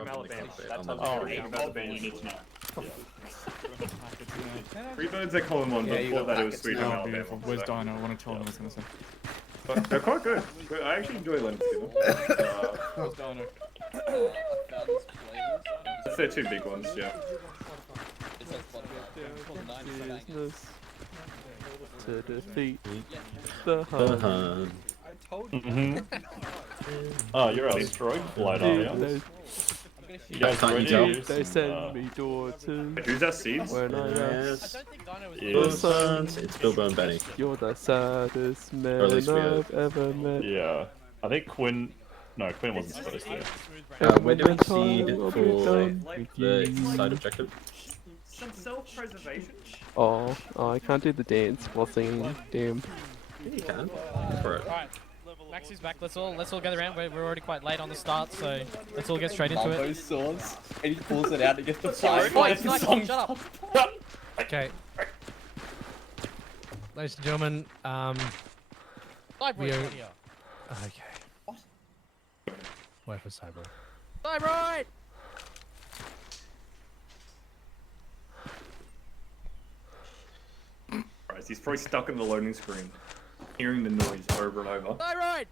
from Alabama. That tells Oh, you everything about the band you need to know. Freebirds are calling one, but thought that it was sweet from Alabama. Beautiful. Where's Dino? I want to tell him what I was going to say. But they're quite good. I actually enjoy Lennox Skinner. Where's Dino? That's their two big ones, yeah. Business to defeat the Hun. Oh, you're a stroke flight, are you? You guys Can't you ready? tell? They send me daughters Who's that, Seeds? when I Yes. ask The Sons. It's Bilbo and Benny. you're the saddest man least we are. I've ever met. Yeah. I think Quinn... No, Quinn wasn't supposed to. Where do we And the proceed time will for be done with the you. side objective? Some self-preservation? Oh, I can't do the dance while singing. Damn. Yeah, you can. Go for it. Alright, Max is back. Let's all gather around. We're already quite late on the start, so let's all get straight into it. Swords, and he pulls it out to get the Shut up. Okay. Ladies and gentlemen, we are... Okay. What? Wait for Cyber. Cyber! Right, he's probably stuck in the loading screen, hearing the noise over and over. Cyber!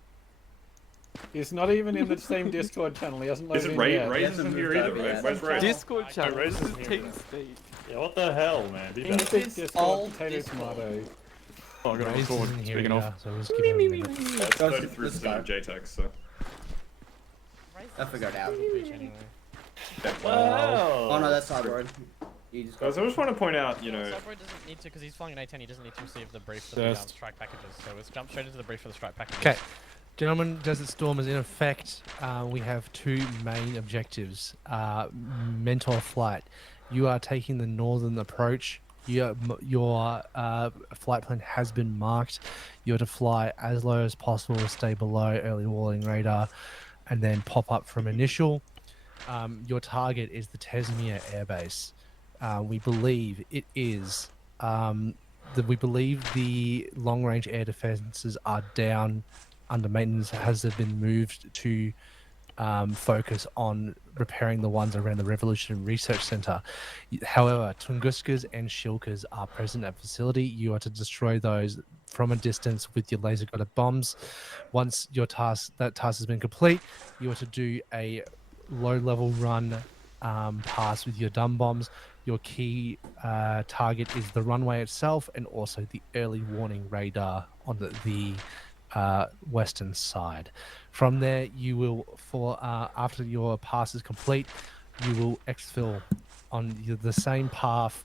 He's not even in the same Discord channel. He hasn't Is loaded it in Ray? yet. Ray isn't here either. Where's Ray? Discord channel. Ray This is isn't here. TeamSpeak. Yeah, what the hell, man? Be In better. big Discord, potato tomato. Oh, I got Raise record. isn't here Speaking either, of. so we'll just give him a minute. It's 33% of JTEX, so. I figured it out. Wow. Oh no, that's Cyborg. You just Guys, I just want to point out, you know, Cyber doesn't need to, because he's flying an A10, he doesn't need to receive the brief for the Yes. strike packages, so let's jump straight into the brief for the strike packages. Okay. Gentlemen, Desert Storm is in effect. We have two main objectives. Mentor flight. You are taking the northern approach. Your flight plan has been marked. You are to fly as low as possible, stay below early warning radar, and then pop up from initial. Your target is the Tesmere airbase. We believe it is. We believe the long-range air defenses are down under maintenance, has been moved to focus on repairing the ones around the Revolutionary Research Center. However, Tunguskas and Shilkas are present at the facility. You are to destroy those from a distance with your laser-guided bombs. Once that task has been complete, you are to do a low-level run pass with your dumb bombs. Your key target is the runway itself and also the early warning radar on the western side. From there, you will, after your pass is complete, you will exfil on the same path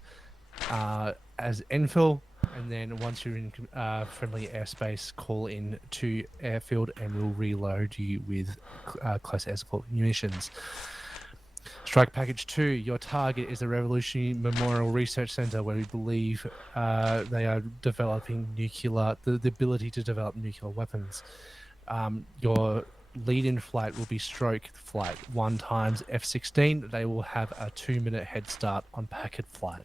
as Enfill, and then once you're in friendly airspace, call in to airfield and we'll reload you with close air support munitions. Strike Package 2, your target is the Revolutionary Memorial Research Center, where we believe they are developing the ability to develop nuclear weapons. Your lead-in flight will be Stroke Flight, 1x F-16. They will have a 2-minute head start on packet flight.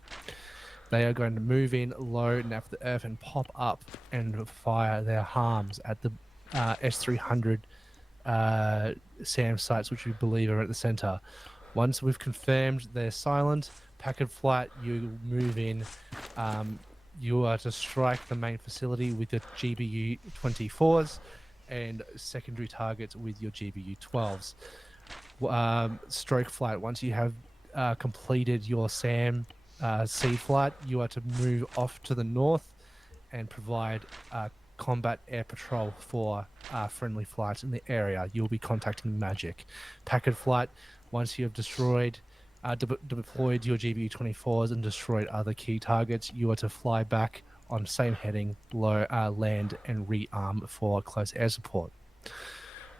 They are going to move in low, nav the earth, and pop up and fire their harms at the S-300 SAM sites, which we believe are at the center. Once we've confirmed they're silent, packet flight, you move in. You are to strike the main facility with your GBU-24s and secondary targets with your GBU-12s. Stroke flight, once you have completed your SAM sea flight, you are to move off to the north and provide combat air patrol for friendly flights in the area. You'll be contacting Magic. Packet flight, once you have deployed your GBU-24s and destroyed other key targets, you are to fly back on same heading, land and rearm for close air support.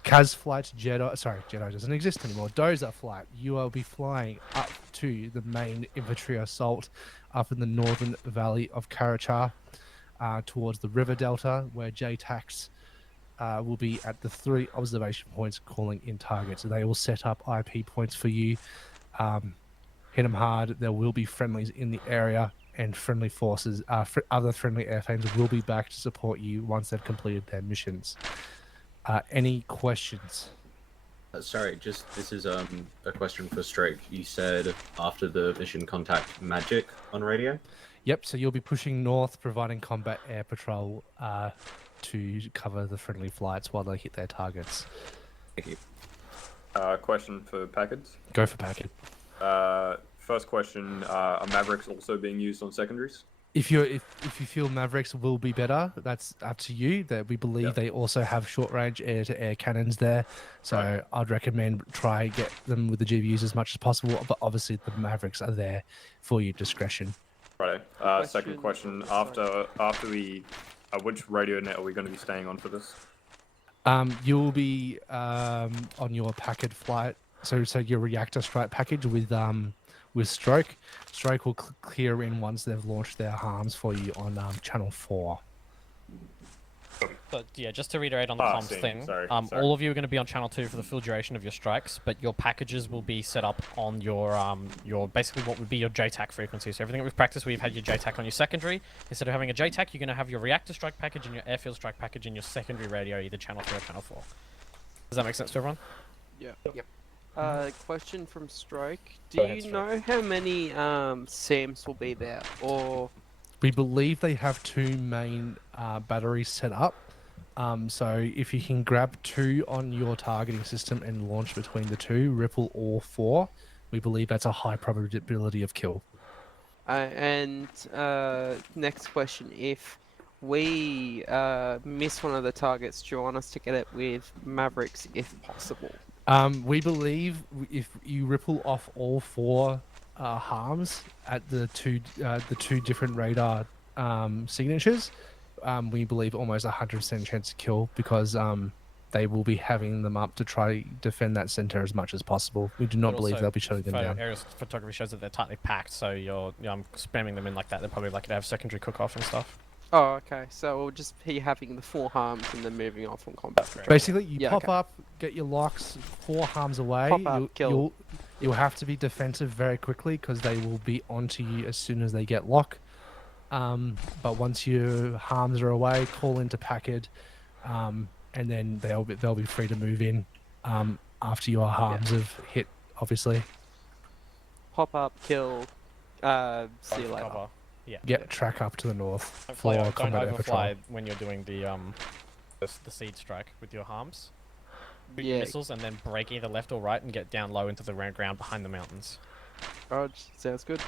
CAS flight, Jedi doesn't exist anymore. Dozer flight, you will be flying up to the main infantry assault up in the northern valley of Karachar towards the river delta, where JTACs will be at the 3 observation points calling in targets. They will set up IP points for you. Hit them hard. There will be friendlies in the area, and friendly forces, other friendly airframes will be back to support you once they've completed their missions. Any questions? Sorry, just this is a question for Strike. You said after the mission contact magic on radio. Yep. So you'll be pushing north, providing combat air patrol to cover the friendly flights while they hit their targets. Thank you. Question for Packard. Go for Packard. First question: are Mavericks also being used on secondaries? If you feel Mavericks will be better, that's up to you. That we believe they also have short range air to air cannons there, so I'd recommend try get them with the GBUs as much as possible. But obviously the Mavericks are there for your discretion. Righto. Second question: after we, which radio net are we going to be staying on for this? You'll be on your Packard flight, so your reactor strike package with Stroke. Stroke will clear in once they've launched their harms for you on channel 4. But yeah, just to reiterate on the comms thing, all of you are going to be on channel 2 for the full duration of your strikes, but your packages will be set up on your basically what would be your JTAC frequency. So everything that we've practiced, we've had your JTAC on your secondary. Instead of having a JTAC, you're going to have your reactor strike package and your airfield strike package in your secondary radio, either channel 3 or channel 4. Does that make sense to everyone? Yeah. Yep. Question from Stroke. Go Do ahead, you Stroke. know how many SAMs will be there, or We believe they have 2 main batteries set up. So if you can grab 2 on your targeting system and launch between the 2, ripple all 4, we believe that's a high probability of kill. and next question: if we miss one of the targets, do you want us to get it with Mavericks if possible? We believe if you ripple off all 4 harms at the two different radar signatures, we believe almost 100% chance to kill because they will be having them up to try defend that center as much as possible. We do not But believe also, they'll be shutting them down. Aerial photography shows that they're tightly packed, so you're spamming them in like that. They're probably likely to have secondary cook-off and stuff. Oh, okay. So we'll just be having the 4 harms and then moving off on combat. Basically, you Yeah, pop okay. up, get your locks 4 harms away. Pop up, kill. You'll have to be defensive very quickly because they will be onto you as soon as they get lock. But once your harms are away, call into Packard, and then they'll be free to move in after your harms have hit. Obviously, Pop up, kill. See you later. Cover. Yeah. get track up to the north Don't, for don't combat air patrol. overfly when you're doing the seed strike with your harms. Shoot your Yeah. missiles and then break either left or right and get down low into the ground behind the mountains. Rog, sounds good.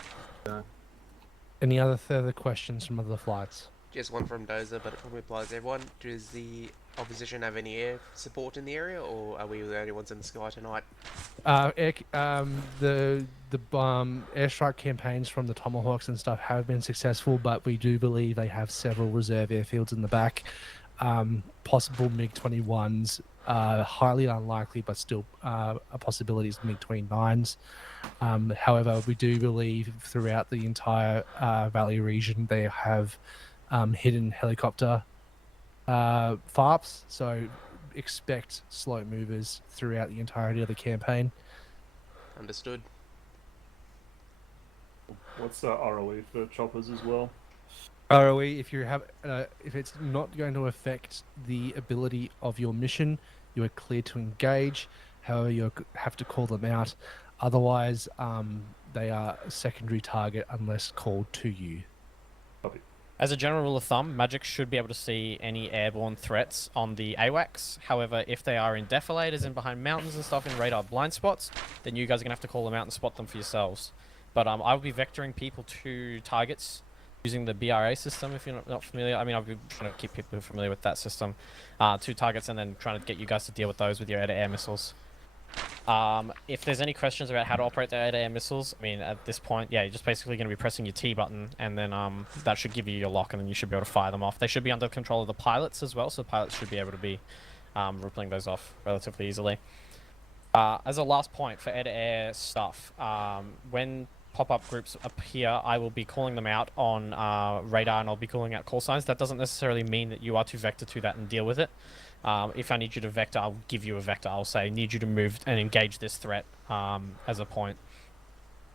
Any other further questions from other flights? Just one from Dozer, but it probably applies to everyone. Does the opposition have any air support in the area, or are we the only ones in the sky tonight? The airstrike campaigns from the Tomahawks and stuff have been successful, but we do believe they have several reserve airfields in the back. Possible MiG-21s, highly unlikely, but still a possibility is MiG-29s. However, we do believe throughout the entire Valley region they have hidden helicopter FARPs, so expect slow movers throughout the entirety of the campaign. Understood. What's the ROE for choppers as well? ROE, if it's not going to affect the ability of your mission, you are clear to engage. However, you have to call them out. Otherwise, they are a secondary target unless called to you. As a general rule of thumb, Magic should be able to see any airborne threats on the AWACS. However, if they are in defilators and behind mountains and stuff in radar blind spots, then you guys are going to have to call them out and spot them for yourselves. But I will be vectoring people to targets using the BRA system, if you're not familiar. I mean, I'll be trying to keep people familiar with that system. To targets and then trying to get you guys to deal with those with your air-to-air missiles. If there's any questions about how to operate the air-to-air missiles, I mean, at this point, yeah, you're just basically going to be pressing your T button, and then that should give you your lock, and then you should be able to fire them off. They should be under control of the pilots as well, so the pilots should be able to be rippling those off relatively easily. As a last point for air-to-air stuff, when pop-up groups appear, I will be calling them out on radar, and I'll be calling out call signs. That doesn't necessarily mean that you are to vector to that and deal with it. If I need you to vector, I'll give you a vector. I'll say, need you to move and engage this threat as a point.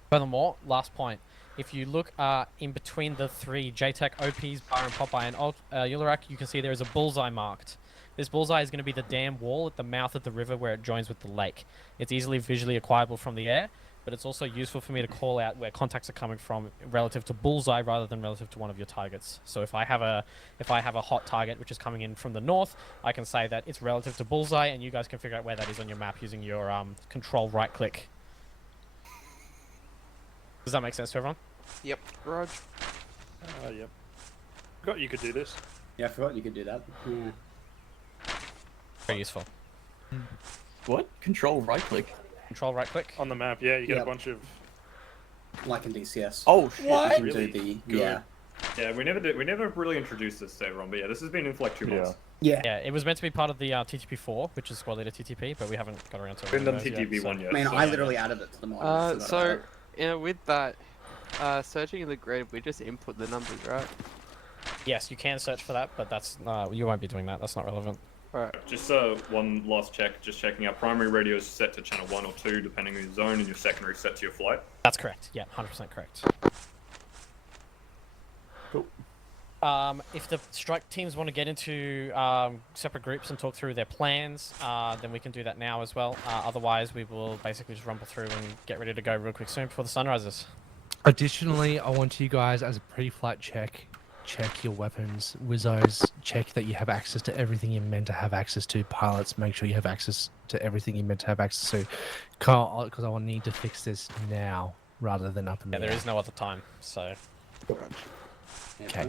Furthermore, last point, if you look in between the 3 JTAC, OPs, Bar and Popeye, and Yularak, you can see there is a bullseye marked. This bullseye is going to be the dam wall at the mouth of the river where it joins with the lake. It's easily visually acquirable from the air, but it's also useful for me to call out where contacts are coming from relative to bullseye rather than relative to one of your targets. So if I have a hot target which is coming in from the north, I can say that it's relative to bullseye, and you guys can figure out where that is on your map using your control right click. Does that make sense to everyone? Yep. Rog. Yep. Forgot you could do this. Yeah, I forgot you could do that. Very useful. What? Control right click? Control right click? On the map, yeah, you get Yep. a bunch of... Like in DCS. Oh shit! You can Really do the good. yeah. Yeah, we never really introduced this to everyone, but yeah, this has been in for like 2 months. Yeah. Yeah, it was meant to be part of the TTP4, which is Squad Leader TTP, but we haven't got around to it. We haven't done TTP1 yet. I mean, so- I literally added it to the mod. So, with that, searching in the grid, we just input the numbers, right? Yes, you can search for that, but that's you won't be doing that. That's not relevant. Alright. Just one last check, just checking our primary radio is set to channel 1 or 2, depending on your zone, and your secondary set to your flight. That's correct. Yeah, 100% correct. Cool. If the strike teams want to get into separate groups and talk through their plans, then we can do that now as well. Otherwise, we will basically just rumble through and get ready to go real quick soon before the sun rises. Additionally, I want you guys as a pre-flight check your weapons, Wizzos, check that you have access to everything you're meant to have access to. Pilots, make sure you have access to everything you're meant to have access to. Because I will need to fix this now rather than up in the Yeah, there air. is no other time, so... Okay.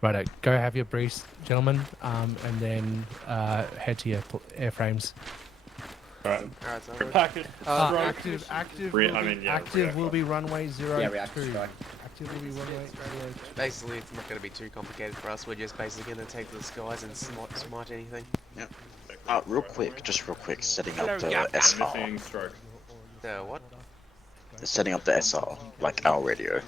Righto, go have your briefs, gentlemen, and then head to your airframes. Alright. Alright, so Packet. Active react will be runway 02. Yeah, reactor strike. Active will be runway 02. basically, it's not going to be too complicated for us. We're just basically going to take to the skies and smite anything. Real quick, setting up the I'm SR. missing stroke. The what? Setting up the SR, like our radio.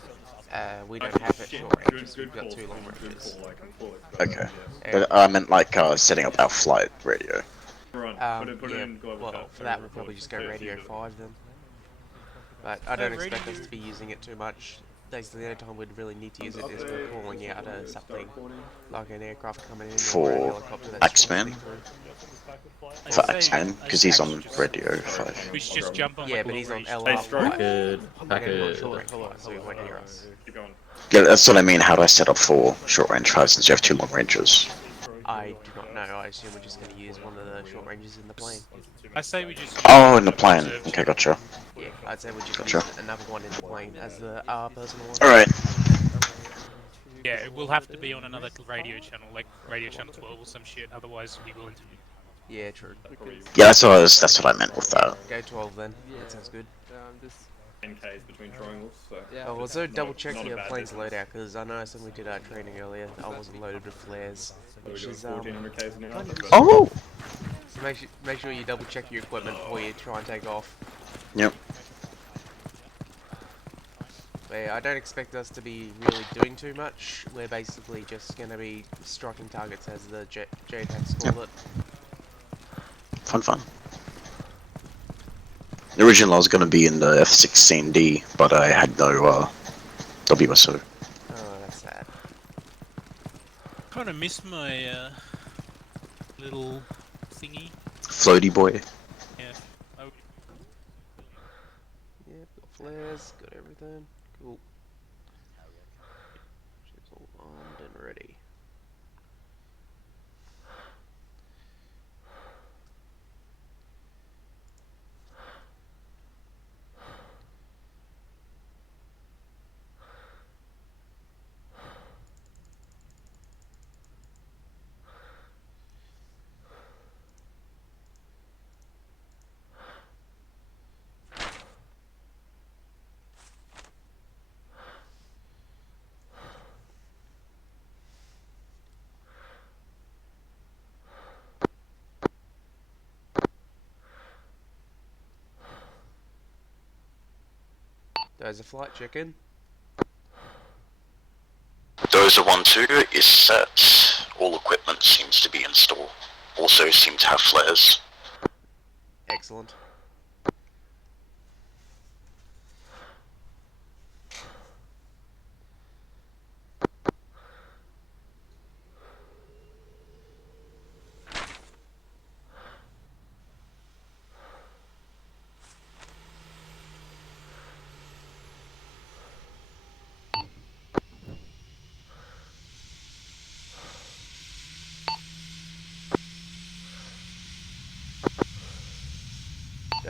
We don't have it short ranges. Good We've got call, 2 long Simon, good ranges. call, I can pull it. Okay. But I meant like setting up our flight radio. Run, put it Yeah, in global well, health, for that so we'll probably just go record Radio 30. 5 then. But I don't expect us to be using it too much. Basically, the only time we'd really need to use it is for calling out something like an aircraft coming in or a helicopter that's Axeman? coming through. For Axeman, because he's on radio 5. We should just jump on Yeah, like but a he's long on range. LR. Stroke. So he won't hear us. Keep going. Yeah, that's what I mean. How do I set up for short range 5 since you have 2 long ranges? I do not know. I assume we're just going to use one of the short ranges in the plane. I say we just. Oh, in the plane. Okay, gotcha. Yeah, I'd say we just Gotcha. use another one in the plane as the personal one. Alright. Yeah, it will have to be on another radio channel, like radio channel 12 or some shit. Otherwise, we will interview. Yeah, true. Yeah, that's what I meant with that. Go 12 then. That sounds good. Just 10Ks between triangles, so... Yeah. Oh, also double check not a your bad plane's distance. loadout because I noticed when we did our training earlier, I wasn't loaded with flares, So we're which doing is 1400 Ks an hour. Oh! So make sure you double check your equipment before you try and take off. Yep. But yeah, I don't expect us to be really doing too much. We're basically just going to be striking targets as the JTACs call it. Fun. Originally I was going to be in the F-16D, but I had no WSO. Oh, that's sad. Kind of miss my little thingy. Floaty boy. Yeah. Oh, Yep, got flares, got everything. Cool. Ships all armed and ready. There's a flight chicken. Dozer 1-2 is set. All equipment seems to be installed. Also seem to have flares. Excellent.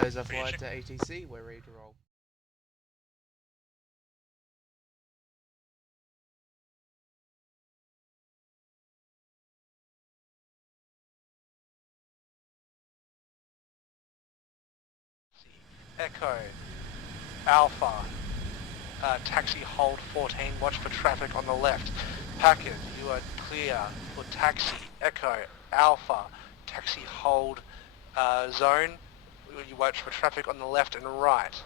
Dozer flight to ATC, we're ready to roll. Echo, Alpha, taxi hold 14, watch for traffic on the left. Packard, you are clear for taxi, Echo, Alpha, taxi hold zone, you watch for traffic on the left and right.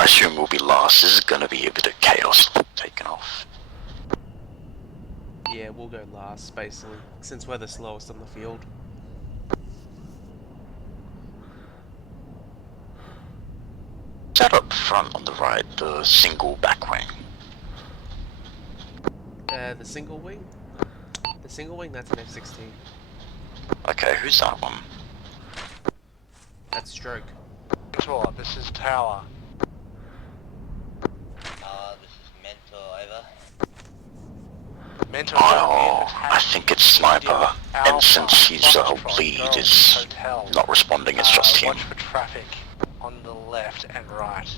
I assume we'll be last. This is gonna be a bit of chaos taking off. Yeah, we'll go last, basically, since we're the slowest on the field. Is that up front on the right, the single back wing? The single wing? The single wing, that's an F-16. Okay, who's that one? That's Stroke. Control, this is Tower. This is Mentor, over. Mentor, I think it's Sniper, and since his lead is not responding, it's just him. Watch for traffic on the left and right.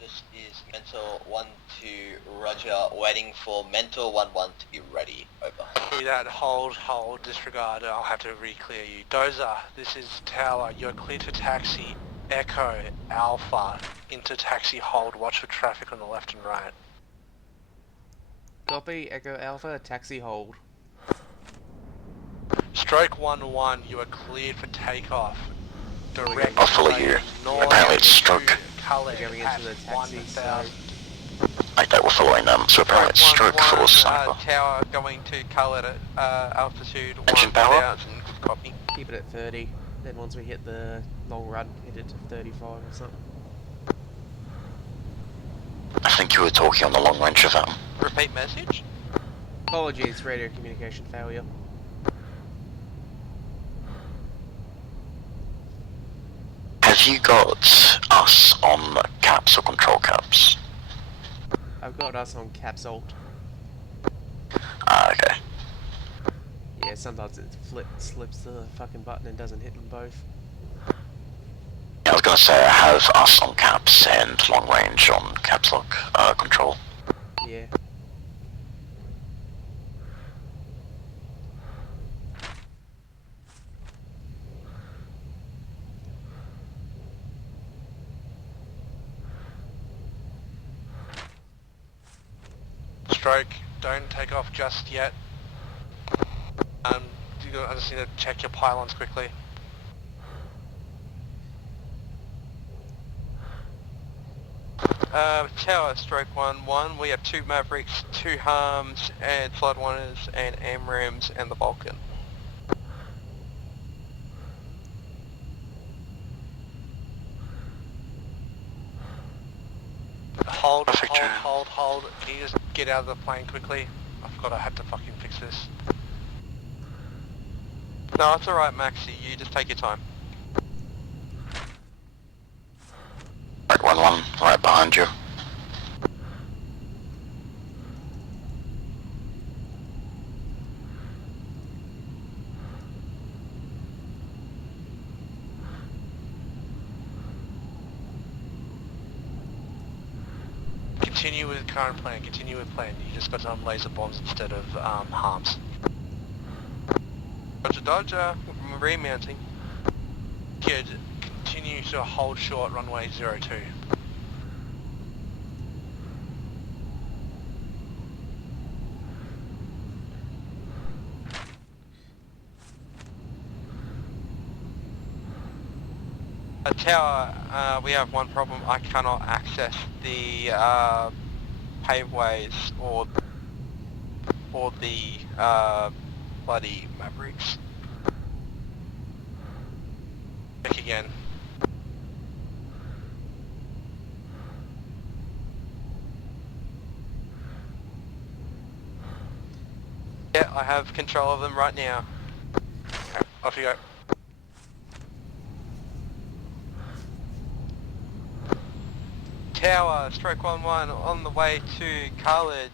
This is Mentor 1-2, roger, waiting for Mentor 1-1 to be ready, over. See that, hold, disregard, I'll have to re-clear you. Dozer, this is Tower, you're clear to taxi. Echo, Alpha, into taxi hold, watch for traffic on the left and right. Copy, Echo Alpha, taxi hold. Stroke 1-1, you are cleared for takeoff. Direct I'll follow you. Apparently it's Stroke. We're going into the taxi, so... Okay, we're following them, so apparently it's Stroke for Sniper. Tower going to Khaled at altitude Engine power? 1000, good copy. Keep it at 30, then once we hit the long run, hit it to 35 or something. I think you were talking on the long range of them. Repeat message? Apologies, radio communication failure. Have you got us on caps or control caps? I've got us on caps alt. Okay. Yeah, sometimes it slips the fucking button and doesn't hit them both. I was gonna say I have us on caps and long range on caps lock control. Yeah. Stroke, don't take off just yet. I just need to check your pylons quickly. Tower, Stroke 1-1, we have 2 Mavericks, 2 Harms, and Floodrunners, and AMRAMs, and the Vulcan. Hold. Can you just get out of the plane quickly? I forgot I had to fucking fix this. No, it's alright, Maxi, you just take your time. Right, 1-1, right behind you. Continue with current plan, continue with plan. You just got some laser bombs instead of harms. Dodger, remounting. Kid, continue to hold short runway 02. Tower, we have one problem. I cannot access the paveways or the bloody Mavericks. Check again. Yeah, I have control of them right now. Okay, off you go. Tower, stroke 1-1 on the way to Khalid.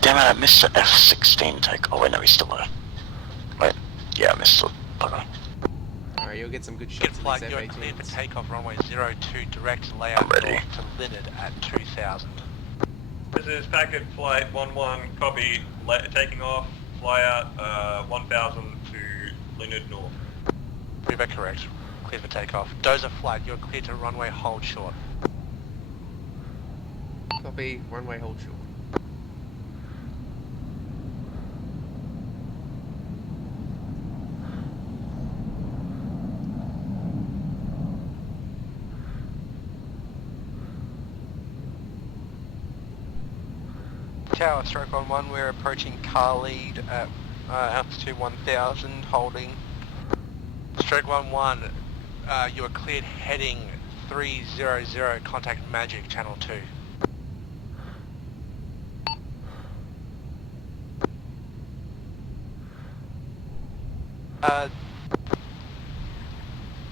Damn it, I missed the F-16 take. Oh wait, no, he's still there. Wait, yeah, I missed the bugger. Alright, you'll get some good shots of these F-18s. Clear for takeoff, runway 02, direct layout north to Linard at 2000. This is packet flight 11, copy, taking off, fly out 1000 to Linard North. River correct, clear for takeoff. Dozer flight, you're clear to runway hold short. Copy, runway hold short. Tower, stroke 1-1, we're approaching Khalid at altitude 1000, holding. Stroke 1-1, you are cleared heading 300, contact Magic, channel 2.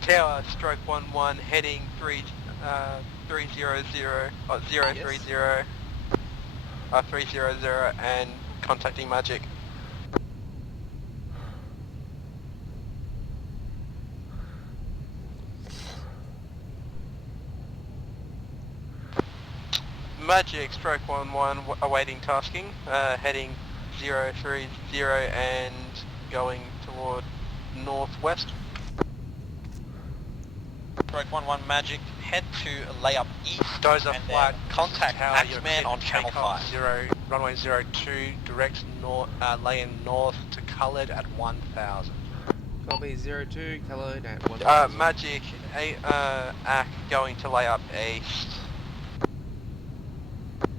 Tower, stroke 1-1, heading 300, 300 and contacting Magic. Magic, stroke 1-1, awaiting tasking, heading 030 and going toward northwest. Stroke 1-1 Magic, head to layup east. Dozer and flight, contact Axeman on channel 5. Runway 02, direct north, laying north to Khalid at 1000. Copy 02, Khalid at 1000. Magic, AC going to layup east.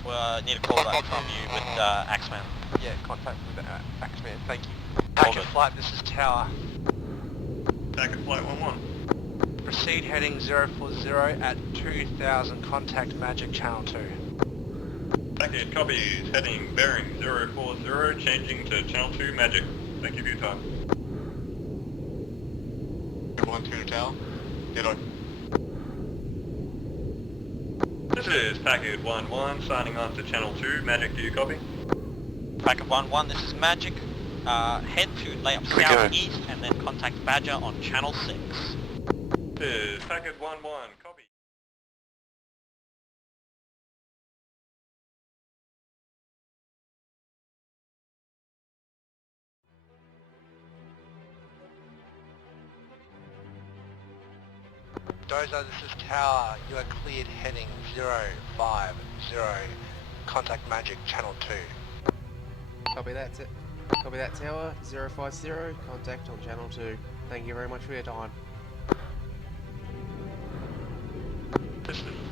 We'll need a call back from you with Axeman. Yeah, contact with Axeman, thank you. Packet flight, this is Tower. Packet flight 11. Proceed heading 040 at 2000, contact Magic channel 2. Packet copies, heading bearing 040, changing to channel 2 Magic. Thank you for your time. 1-2 Tower, ditto. This is Packet 11, signing on to channel 2 Magic, do you copy? Packet 1-1, this is Magic. Head to layup southeast and then contact Badger on channel 6. This is Packet 11, copy. Dozer, this is Tower. You are cleared heading 050. Contact Magic, channel 2. Copy that, copy that Tower. 050. Contact on channel 2. Thank you very much for your time.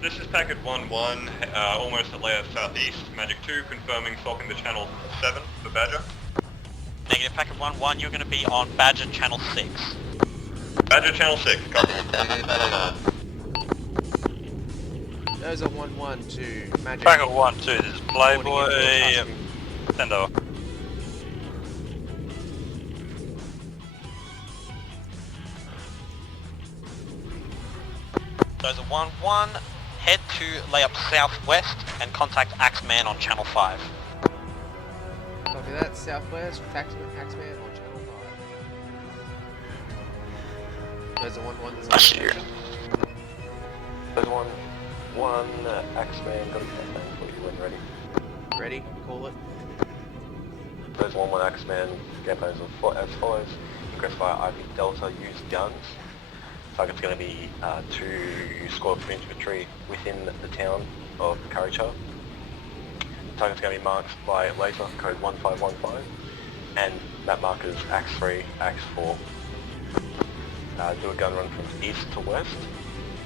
This is Packet 11, almost at layout southeast. Magic 2, confirming swapping to channel 7 for Badger. Negative, Packet 11, you're going to be on Badger channel 6. Badger channel 6, copy. Those are 1-1 to Magic. Packet 1-2, this is Playboy. Send over. Those are 1-1, head to layup southwest and contact Axeman on channel 5. Copy that, southwest, Axeman on channel 5. Those are 1-1. I see you. Those are 1-1, Axeman, got a campaign for you when ready. Ready, call it. Those 1-1 Axeman, campaign is as follows. Ingress via IP Delta, use guns. Target's going to be 2 squads of infantry within the town of Karichar. Target's going to be marked by laser code 1515 and map markers Axe 3, Axe 4. Do a gun run from east to west,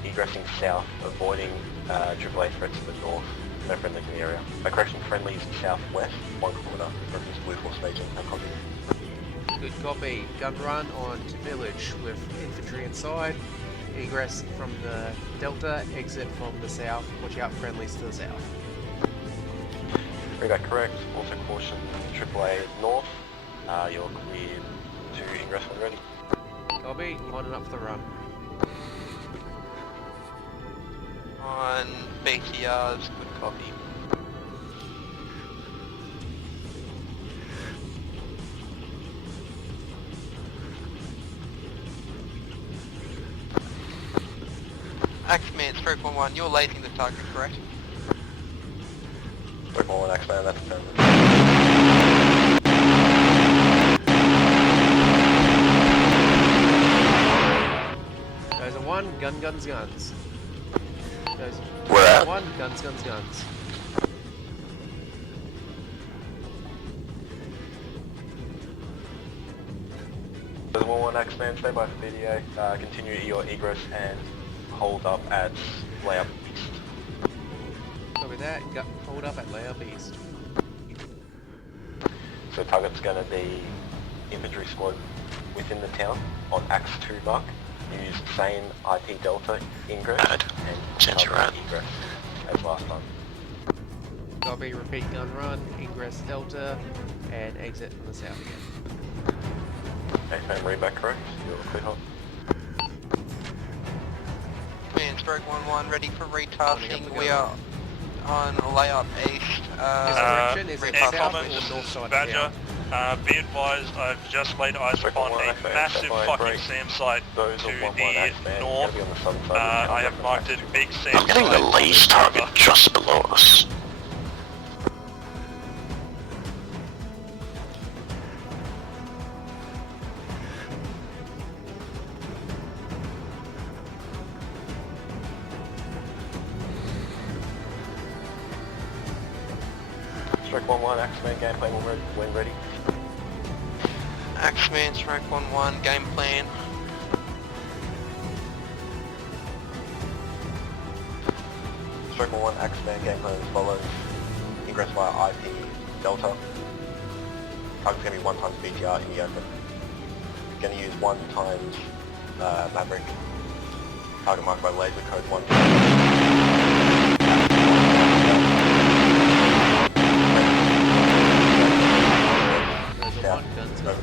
egressing south, avoiding AAA threats to the north. No friendlies in the area. By correction, friendlies southwest, 1 kilometer, reference Blue Force Major, no copy. Good copy. Gun run on to village with infantry inside. egress from the delta, exit from the south. Watch out, friendlies to the south. Read that correct. Also caution AAA north. You're cleared to ingress when ready. Copy, lining up for the run. On BTRs, good copy. Axeman, stroke 1-1, you're lacing the target, correct? Stroke 1-1 Axeman, that's affirmative. Goes a 1, guns. Goes Where at? 1, guns. There's 1-1 Axeman, stay by for BDA. Continue your egress and hold up at layout east. Copy that, hold up at layout east. So target's going to be infantry squad within the town on Axe 2 mark. Use same IP Delta ingress and target egress as last time. Copy, repeat gun run, ingress delta, and exit from the south again. Axeman, read back correct. You're clear hot. Man, stroke 1-1, ready for retasking. We are on layout east. Is it Air south or Commons, north side of Badger, town? be advised I've just laid eyes upon a massive fucking SAM site to the north. I have marked it big SAM I'm getting site. the lace target just below us. Stroke 1-1 Axeman, gameplay when ready. Axeman, stroke 1-1, game plan. Stroke 1-1 Axeman, game plan as follows. Ingress via IP Delta. Target's going to be 1 times BTR in the open. Going to use 1 times Maverick. Target marked by laser code 1.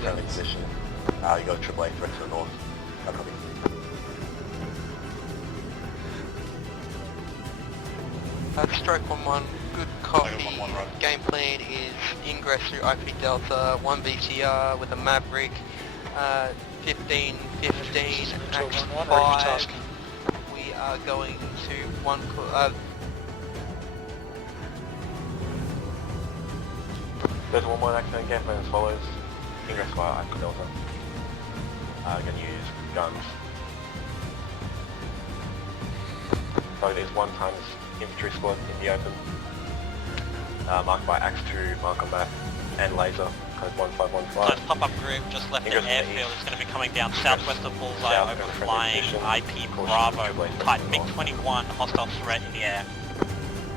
Guns. Position. You got AAA threat to the north. Copy. Stroke 1-1, good copy. Game plan is ingress through IP Delta, 1 BTR with a Maverick, 15, Axe 5. We are going to 1... There's 1-1 Axeman, game plan as follows. Ingress via IP Delta. Going to use guns. Target is 1 times infantry squad in the open. Marked by Axe 2, mark on map, and laser, code 1515. So pop-up group just left the airfield. It's going to be coming down southwest of Bullseye, overflying IP Bravo, type MiG-21, hostile threat in the air.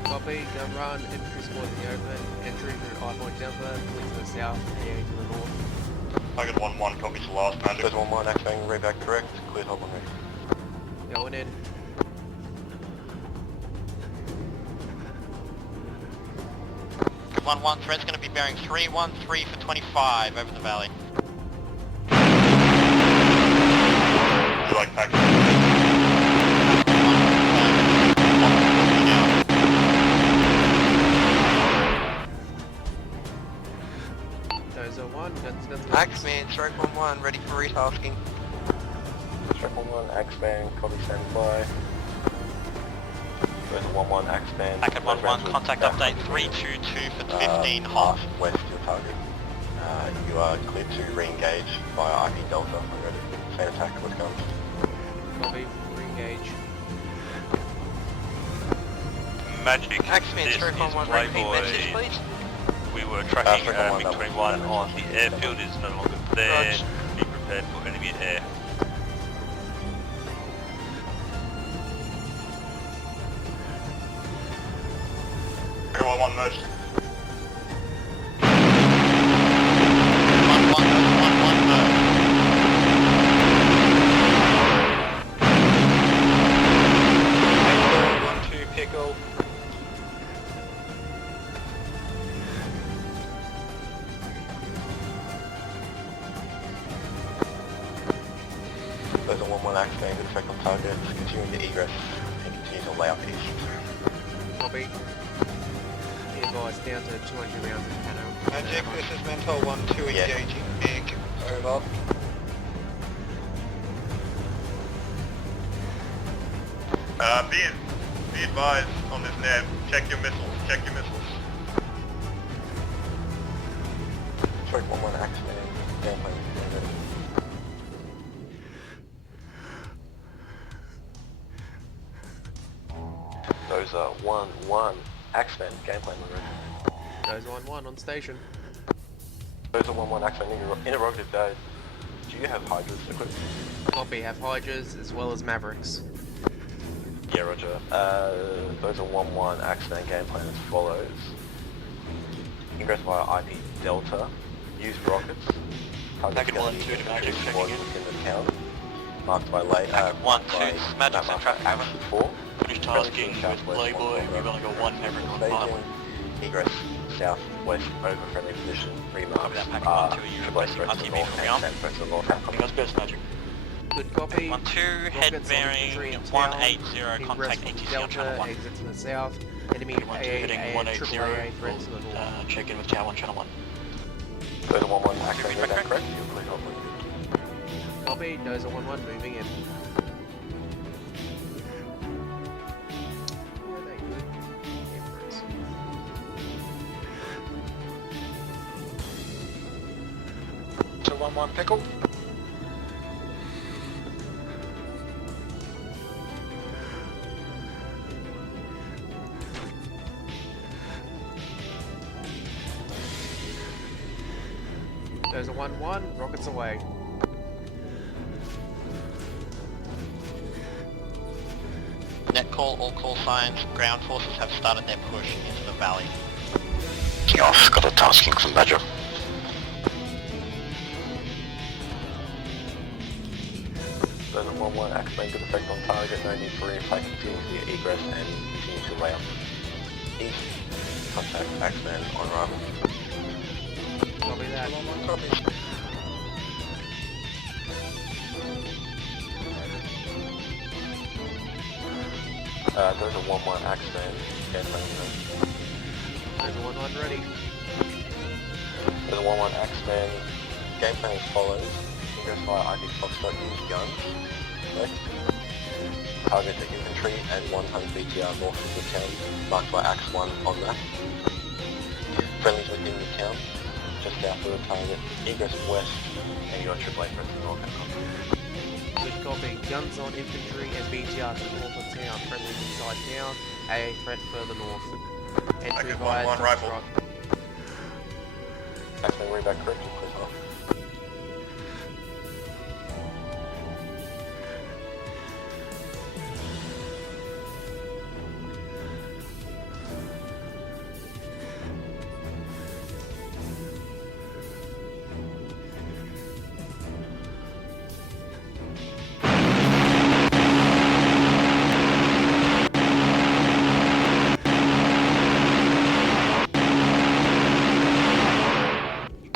Copy, gun run, infantry squad in the open, entry through I-point Delta, fleet to the south, PA to the north. Target 1-1, copy to last man. There's 1-1, Axeman, read back correct, cleared hop on ready. Going in. Good 1-1, threat's going to be bearing 313 for 25 over the valley. You like package? Those are 1, guns. Axeman, stroke 1-1, ready for retasking. Stroke 1-1, Axeman, copy standby. There's a 1-1 Axeman. Packet 1-1, contact update 322 for 15 hot. West to your target. You are cleared to re-engage via IP Delta when ready. Same attack with guns. Copy, re-engage. Magic, Axeman, this stroke is 1-1, repeat message Playboy. please. We were tracking Stroke 1-1, MiG-21 on the airfield, is no longer there. Roger. Be prepared for enemy air. Everyone, 1 merge. 1-1, 1-1, 1-1. layup east. Copy. Be advised, down to 200 rounds in Pano. Magic, this is Mentor 1-2 engaging MiG. Over. Be advised on this nav. Check your missiles. Check your missiles. Stroke 1-1 Axman, gameplay. Those are 1-1 Axman, gameplay. Those 1-1 on station. Those are 1-1 Axman, interrogative day. Do you have Hydras equipped? Copy, have Hydras as well as Mavericks. Yeah, roger. Those are 1-1 Axman, game plan as follows. Ingress via IP Delta. Use rockets. Packet 1-2 to Magic, checking in. Within the town. Marked by late. 1-2, Magic Central, Ava. 4. Finish tasking with Playboy, you're gonna go 1 Maverick on pilot. Egress southwest over friendly position. Remarks. Packet 1-2, you're replacing RTV from ground. Coming us best, Magic. Good copy. 1-2, head bearing 180, contact ATC on channel 1. Exit to the south. Enemy heading AA, 180, AAA threats to the north. check in with Tower 1, channel 1. Those are 1-1 Axman, is that correct? Copy, Dozer 1-1 moving in. Who are they good? Emperors. So 1-1 Pickle. There's a 1-1, rockets away. Net call, all call signs. Ground forces have started their push into the valley. Off, got a tasking from Badger. Those are 1-1 Axman, good effect on target, no need for reattack, continue via egress and continue to lay up. East, contact Axman on arrival. Copy that. 1-1 copy. Those are 1-1 Axman, gameplay. There's a 1-1 ready. Those are 1-1 Axman, gameplay as follows. Ingress via IP Foxtrot, use guns. Correct. Target the infantry and 100 BTR north of the town, marked by Axe 1 on map. Friendlies within the town, just south of the target. Egress west, and you got AAA threats to the north. Good copy. Guns on infantry and BTR to the north of town. Friendly inside town. AA threat further north. Entry via 1-1 rifle. Foxtrot. Axman, readback correct, and click off.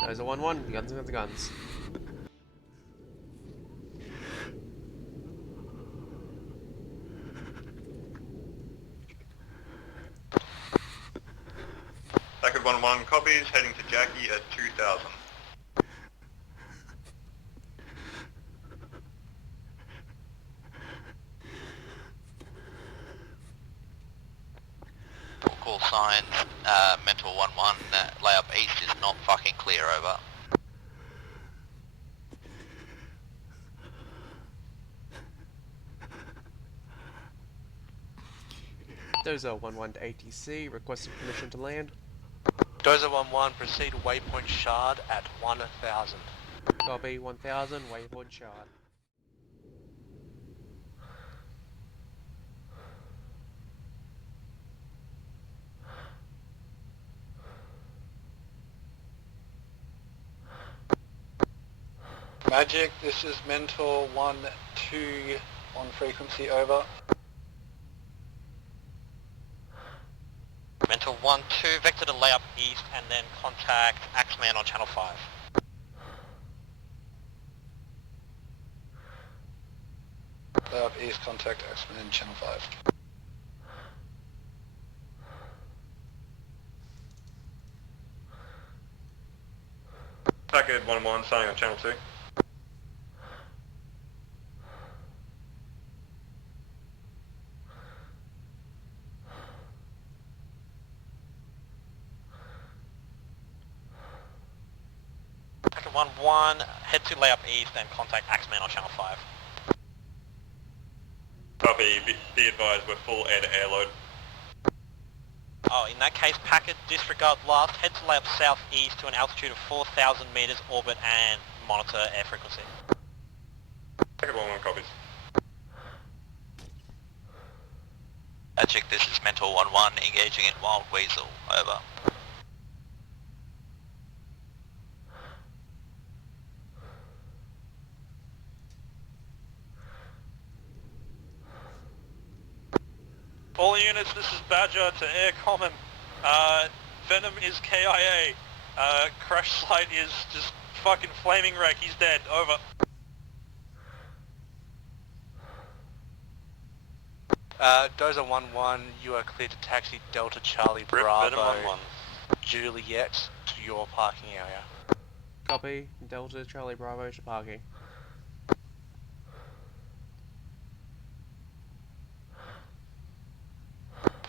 There's a 1-1, guns against guns. Packet 1-1 copies, heading to Jackie at 2000. Call signs, Mentor 1-1, layup east is not fucking clear, over. Dozer 1-1 to ATC, requesting permission to land. Dozer 1-1, proceed waypoint shard at 1000. Copy, 1000, waypoint shard. Magic, this is Mentor 1-2 on frequency, over. Mentor 1-2, vector to layup east and then contact Axeman on channel 5. Layup east, contact Axman, channel 5. Packard 1-1, starting on channel 2. Packard 1-1, head to layup east and contact Axeman on channel 5. Copy, be advised, we're full air-to-air load. Oh, in that case, Packard, disregard last, head to layup southeast to an altitude of 4,000 meters, orbit and monitor air frequency. Packard 1-1 copies. Magic, this is Mentor 1-1, engaging in Wild Weasel, over. All units, this is Badger to Air Common. Venom is KIA. Crash Slide is just fucking flaming wreck, he's dead, over. Dozer 1-1, you are cleared to taxi Delta Charlie Bravo Venom 1-1. Juliet to your parking area. Copy. Delta Charlie Bravo to parking.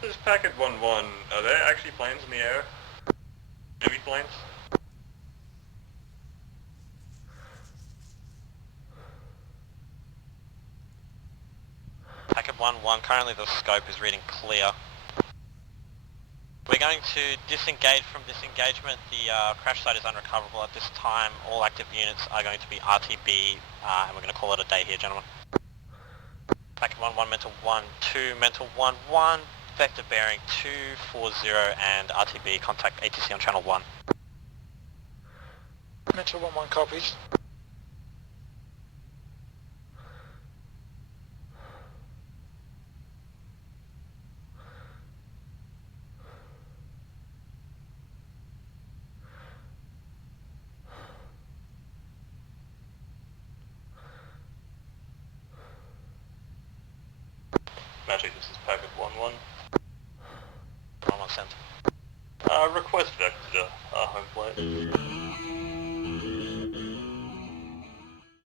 This is Packard 1-1. Are there actually planes in the air? Enemy planes? Packard 1-1, currently the scope is reading clear. We're going to disengage from this engagement. The crash site is unrecoverable at this time. All active units are going to be RTB, and we're going to call it a day here, gentlemen. Packard 1-1, mental 1-2, mental 1-1, vector bearing 240, and RTB, contact ATC on channel 1. Mental 1-1 copies. Magic, this is Packard 1-1. 1-1 sent. Request